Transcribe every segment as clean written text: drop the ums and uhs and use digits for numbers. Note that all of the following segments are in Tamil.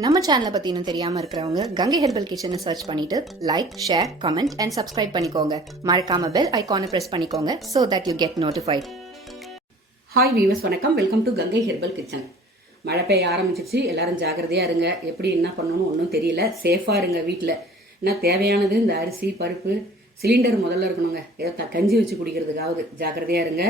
நம்ம சேனலை பற்றி இன்னும் தெரியாமல் இருக்கிறவங்க கங்கை ஹெர்பல் கிச்சனை சர்ச் பண்ணிட்டு like, share, comment and subscribe பண்ணிக்கோங்க. மறக்காம பெல் ஐகானை ப்ரெஸ் பண்ணிக்கோங்க so that you get notified. Hi viewers, வணக்கம். Welcome to Gangai herbal kitchen. மழை பெய்ய ஆரம்பிச்சிருச்சு. எல்லாரும் ஜாக்கிரதையாக இருங்க. எப்படி என்ன பண்ணணும்னு ஒன்றும் தெரியல. சேஃபாக இருங்க. வீட்டில் என்ன தேவையானது இந்த அரிசி, பருப்பு, சிலிண்டர் முதல்ல இருக்கணுங்க. ஏதோ கஞ்சி வச்சு குடிக்கிறதுக்காவது ஜாக்கிரதையாக இருங்க.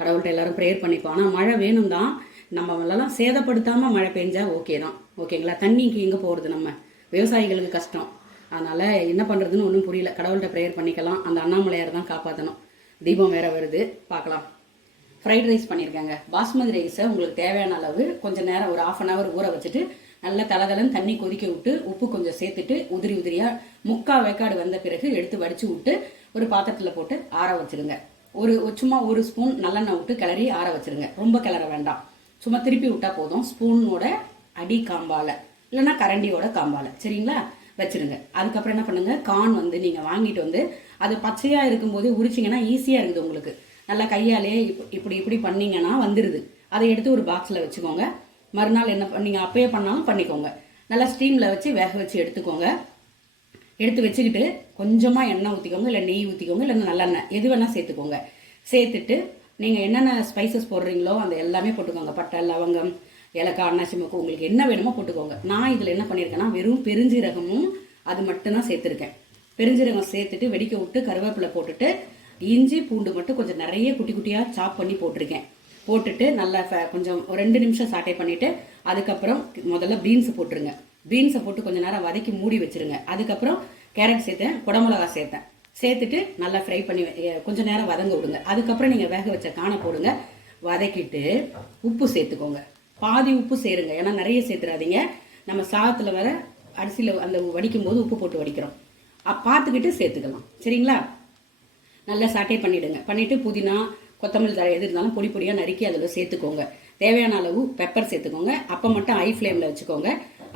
கடவுள்கிட்ட எல்லாரும் ப்ரேயர் பண்ணிப்போம். ஆனால் மழை வேணும் தான். நம்மளெல்லாம் சேதப்படுத்தாமல் மழை பெஞ்சா ஓகே தான். ஓகேங்களா? தண்ணிக்கு எங்கே போகிறது? நம்ம விவசாயிகளுக்கு கஷ்டம். அதனால் என்ன பண்ணுறதுன்னு ஒன்றும் புரியல. கடவுள்கிட்ட ப்ரேயர் பண்ணிக்கலாம். அந்த அண்ணாமலையார் தான் காப்பாற்றணும். தீபம் வேற வருது, பார்க்கலாம். ஃப்ரைட் ரைஸ் பண்ணியிருக்காங்க. பாஸ்மதி ரைஸை உங்களுக்கு தேவையான அளவு கொஞ்சம் நேரம் ஒரு 1/2 hour ஊற வச்சுட்டு நல்லா தலதலன்னு தண்ணி கொதிக்க விட்டு உப்பு கொஞ்சம் சேர்த்துட்டு உதிரி உதிரியாக 3/4 வேக்காடு வந்த பிறகு எடுத்து வடித்து விட்டு ஒரு பாத்திரத்தில் போட்டு ஆற வச்சுருங்க. சும்மா 1 ஸ்பூன் நல்லெண்ணெய் விட்டு கிளறி ஆற வச்சுருங்க. ரொம்ப கிளற வேண்டாம். சும்மா திருப்பி விட்டா போதும். ஸ்பூனோட அடி காம்பால இல்லைன்னா கரண்டியோட காம்பால, சரிங்களா, வச்சிருங்க. அதுக்கப்புறம் என்ன பண்ணுங்க, கார்ன் நீங்கள் வாங்கிட்டு வந்து அது பச்சையாக இருக்கும்போது உரிச்சிங்கன்னா ஈஸியாக இருக்குது உங்களுக்கு. நல்லா கையாலே இப்படி இப்படி பண்ணீங்கன்னா வந்துடுது. அதை எடுத்து ஒரு பாக்ஸில் வச்சுக்கோங்க. மறுநாள் என்ன நீங்கள் அப்பயே பண்ணாலும் பண்ணிக்கோங்க. நல்லா ஸ்டீமில் வச்சு வேக வச்சு எடுத்துக்கோங்க. எடுத்து வச்சுக்கிட்டு கொஞ்சமாக எண்ணெய் ஊற்றிக்கோங்க, இல்லை நெய் ஊற்றிக்கோங்க, இல்லை நல்லெண்ணெய் எது வேணால் சேர்த்துக்கோங்க. சேர்த்துட்டு நீங்கள் என்னென்ன ஸ்பைசஸ் போடுறீங்களோ அந்த எல்லாமே போட்டுக்கோங்க. பட்டை, லவங்கம், ஏலக்காய், அன்னாசி மொக்கு, உங்களுக்கு என்ன வேணுமோ போட்டுக்கோங்க. நான் இதில் என்ன பண்ணியிருக்கேன்னா வெறும் பெருஞ்சீரகமும் அது மட்டும்தான் சேர்த்துருக்கேன். பெருஞ்சீரகம் சேர்த்துட்டு வெடிக்க விட்டு கருவேப்பிலை போட்டுட்டு இஞ்சி பூண்டு மட்டும் கொஞ்சம் நிறைய குட்டி குட்டியாக சாப் பண்ணி போட்டிருக்கேன். போட்டுட்டு நல்லா கொஞ்சம் ஒரு 2 நிமிஷம் சாட்டை பண்ணிவிட்டு அதுக்கப்புறம் முதல்ல பீன்ஸை போட்டுருங்க. பீன்ஸை போட்டு கொஞ்சம் நேரம் வதக்கி மூடி வச்சுருங்க. அதுக்கப்புறம் கேரட் சேர்த்தேன், குடமிளகா சேர்த்தேன். சேர்த்துட்டு நல்லா ஃப்ரை பண்ணி கொஞ்சம் நேரம் வதங்க விடுங்க. அதுக்கப்புறம் நீங்கள் வேக வச்ச காணை போடுங்க. வதக்கிட்டு உப்பு சேர்த்துக்கோங்க. பாதி உப்பு சேருங்க, ஏன்னா நிறைய சேர்த்துறாதீங்க. நம்ம சாதத்தில் வர அரிசியில் அந்த வடிக்கும் போது உப்பு போட்டு வடிக்கிறோம். பார்த்துக்கிட்டு சேர்த்துக்கலாம், சரிங்களா? நல்லா சாட்டே பண்ணிவிடுங்க. பண்ணிவிட்டு புதினா, கொத்தமல்லி தழை எது இருந்தாலும் பொடி பொடியாக நறுக்கி அதில் சேர்த்துக்கோங்க. தேவையான அளவு பெப்பர் சேர்த்துக்கோங்க. அப்போ மட்டும் ஹை ஃப்ளேமில் வச்சுக்கோங்க.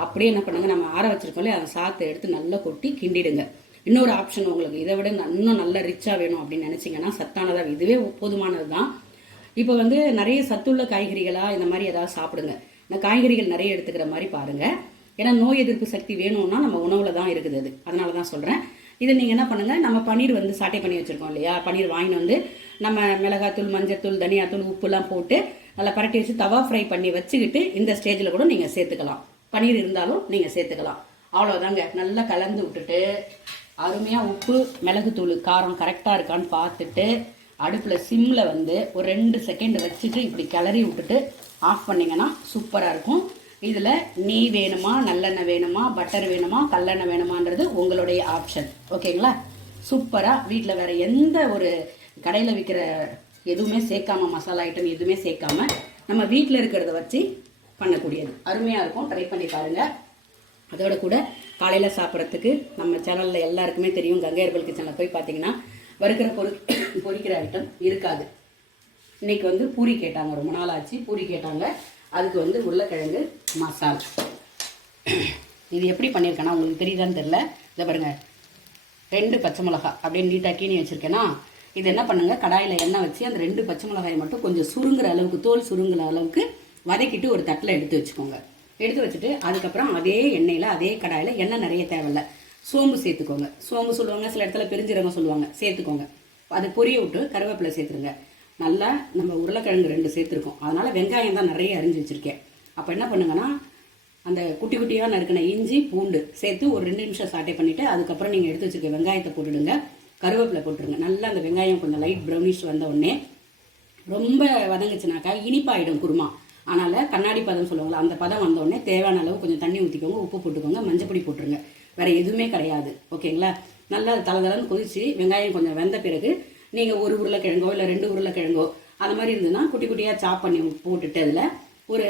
அப்படியே என்ன பண்ணுங்கள், நம்ம ஆற வச்சுருக்கோம்ல அந்த சாதத்தை எடுத்து நல்லா கொட்டி கிண்டிடுங்க. இன்னொரு ஆப்ஷன் உங்களுக்கு இதை விட இன்னும் நல்லா ரிச்சாக வேணும் அப்படின்னு நினச்சிங்கன்னா சத்தானதாக இதுவே போதுமானது தான். இப்போ நிறைய சத்துள்ள காய்கறிகளாக இந்த மாதிரி ஏதாவது சாப்பிடுங்க. இந்த காய்கறிகள் நிறைய எடுத்துக்கிற மாதிரி பாருங்கள். ஏன்னா நோய் எதிர்ப்பு சக்தி வேணும்னா நம்ம உணவில் தான் இருக்குது அது. அதனால தான் சொல்கிறேன். இதை நீங்கள் என்ன பண்ணுங்கள், நம்ம பன்னீர் சாட்டை பண்ணி வச்சுருக்கோம் இல்லையா, பன்னீர் வாங்கிட்டு நம்ம மிளகாத்தூள், மஞ்சத்தூள், தனியாத்தூள், உப்புலாம் போட்டு நல்லா பரட்டி வச்சு தவா ஃப்ரை பண்ணி வச்சுக்கிட்டு இந்த ஸ்டேஜில் கூட நீங்கள் சேர்த்துக்கலாம். பன்னீர் இருந்தாலும் நீங்கள் சேர்த்துக்கலாம். அவ்வளோதாங்க. நல்லா கலந்து விட்டுட்டு அருமையாக உப்பு, மிளகுத்தூள், காரம் கரெக்டாக இருக்கான்னு பார்த்துட்டு அடுப்பில் சிம்மில் ஒரு 2 செகண்ட் வச்சுட்டு இப்படி கிளறி விட்டுட்டு ஆஃப் பண்ணிங்கன்னா சூப்பராக இருக்கும். இதில் நெய் வேணுமா, நல்லெண்ணெய் வேணுமா, பட்டர் வேணுமா, கல்லெண்ணெய் வேணுமான்றது உங்களுடைய ஆப்ஷன். ஓகேங்களா? சூப்பராக வீட்டில் வேறு எந்த ஒரு கடையில் விற்கிற எதுவுமே சேர்க்காம, மசாலா ஐட்டம் எதுவுமே சேர்க்காம நம்ம வீட்டில் இருக்கிறத வச்சு பண்ணக்கூடியது. அருமையாக இருக்கும். ட்ரை பண்ணி பாருங்கள். அதோட கூட காலையில் சாப்பிட்றதுக்கு நம்ம சேனலில் எல்லாருக்குமே தெரியும், கங்கை ஹெர்பல் கிச்சனில் போய் பார்த்தீங்கன்னா வறுக்கிற பொரிக்கிற ஐட்டம் இருக்காது. இன்னைக்கு பூரி கேட்டாங்க, ரொம்ப நாள் ஆச்சு பூரி கேட்டாங்க. அதுக்கு உருளைக்கிழங்கு மசாலா. இது எப்படி பண்ணியிருக்கேன்னா உங்களுக்கு தெரியுதான்னு தெரில. இதை பாருங்க, 2 பச்சை மிளகா அப்படியே நீட்டாக கீனி வச்சுருக்கேன்னா இது என்ன பண்ணுங்கள், கடாயில் எண்ணெய் வச்சு அந்த 2 பச்சை மிளகாயை மட்டும் கொஞ்சம் சுருங்குற அளவுக்கு, தோல் சுருங்குற அளவுக்கு வதக்கிட்டு ஒரு தட்டில் எடுத்து வச்சுக்கோங்க. எடுத்து வச்சுட்டு அதுக்கப்புறம் அதே எண்ணெயில், அதே கடாயில், எண்ணெய் நிறைய தேவையில்லை, சோம்பு சேர்த்துக்கோங்க. சோம்பு சொல்லுவாங்க, சில இடத்துல பெருஞ்சீரகம் சொல்லுவாங்க, சேர்த்துக்கோங்க. அது பொரிய விட்டு கருவேப்பிலை சேர்த்துருங்க. நல்லா நம்ம உருளைக்கிழங்கு 2 சேர்த்துருக்கோம். அதனால் வெங்காயம் தான் நிறைய அரிஞ்சு வச்சுருக்கேன். அப்போ என்ன பண்ணுங்கன்னா அந்த குட்டி குட்டியாக நறுக்கின இஞ்சி பூண்டு சேர்த்து ஒரு 2 நிமிஷம் சாட்டை பண்ணிவிட்டு அதுக்கப்புறம் நீங்கள் எடுத்து வச்சுருக்க வெங்காயத்தை போட்டுடுங்க. கருவேப்பிலை போட்டுருங்க. நல்லா அந்த வெங்காயம் கொஞ்சம் லைட் ப்ரௌனிஷ் வந்த உடனே, ரொம்ப வதங்குச்சுனாக்கா இனிப்பாயிடும் குருமா. அதனால் கண்ணாடி பதம் சொல்லுவாங்களா, அந்த பதம் வந்தோடனே தேவையான அளவு கொஞ்சம் தண்ணி ஊற்றிக்கோங்க, உப்பு போட்டுக்கோங்க, மஞ்சப்பொடி போட்டுருங்க. வேறு எதுவுமே கிடையாது. ஓகேங்களா? நல்லா தலதலன்னு கொதிச்சு வெங்காயம் கொஞ்சம் வெந்த பிறகு நீங்கள் 1 உருளைக்கிழங்கோ இல்லை 2 உருளைக்கிழங்கோ அந்த மாதிரி இருந்ததுன்னா குட்டி குட்டியாக சாப் பண்ணி போட்டுட்டு அதில் ஒரு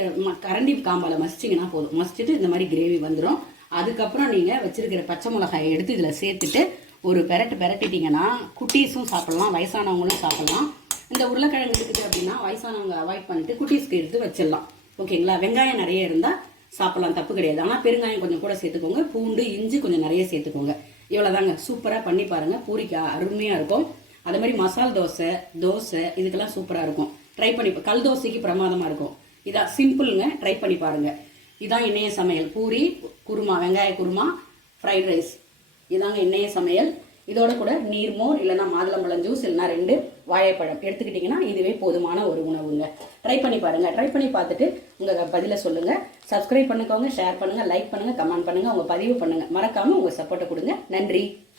கரண்டி காம்பால் மசிச்சிங்கன்னா போதும். மசிச்சுட்டு இந்த மாதிரி கிரேவி வந்துடும். அதுக்கப்புறம் நீங்கள் வச்சுருக்கிற பச்சை மிளகாயை எடுத்து இதில் சேர்த்துட்டு ஒரு பெரட்டிட்டிங்கன்னா குட்டீஸும் சாப்பிட்லாம், வயசானவங்களும் சாப்பிட்லாம். இந்த உருளைக்கிழங்கு இருக்குது அப்படின்னா வயசானவங்க அவாய்ட் பண்ணிட்டு குட்டீஸ்க்கு எடுத்து வச்சிடலாம். ஓகேங்களா? வெங்காயம் நிறைய இருந்தால் சாப்பிட்லாம், தப்பு கிடையாது. ஆனால் பெருங்காயம் கொஞ்சம் கூட சேர்த்துக்கோங்க. பூண்டு, இஞ்சி கொஞ்சம் நிறைய சேர்த்துக்கோங்க. இவ்வளோதாங்க. சூப்பராக பண்ணி பாருங்கள். பூரிக்கு அருமையாக இருக்கும். அதே மாதிரி மசால் தோசை இதுக்கெல்லாம் சூப்பராக இருக்கும். ட்ரை பண்ணி, கல் தோசைக்கு பிரமாதமாக இருக்கும். இதான் சிம்பிளுங்க. ட்ரை பண்ணி பாருங்கள். இதான் இன்றைய சமையல். பூரி, குருமா, வெங்காய குருமா, ஃப்ரைட் ரைஸ். இதாங்க இன்றைய சமையல். இதோட கூட நீர்மோர் இல்லைன்னா மாதுளம்பழம் ஜூஸ் இல்லைன்னா 2 வாழைப்பழம் எடுத்துக்கிட்டிங்கன்னா இதுவே போதுமான ஒரு உணவுங்க. ட்ரை பண்ணி பாருங்கள். ட்ரை பண்ணி பார்த்துட்டு உங்கள் பதிலை சொல்லுங்கள். சப்ஸ்கிரைப் பண்ணிக்கோங்க, ஷேர் பண்ணுங்கள், லைக் பண்ணுங்கள், கமெண்ட் பண்ணுங்கள், உங்கள் பதிவு பண்ணுங்கள். மறக்காமல் உங்கள் சப்போர்ட்டை கொடுங்க. நன்றி.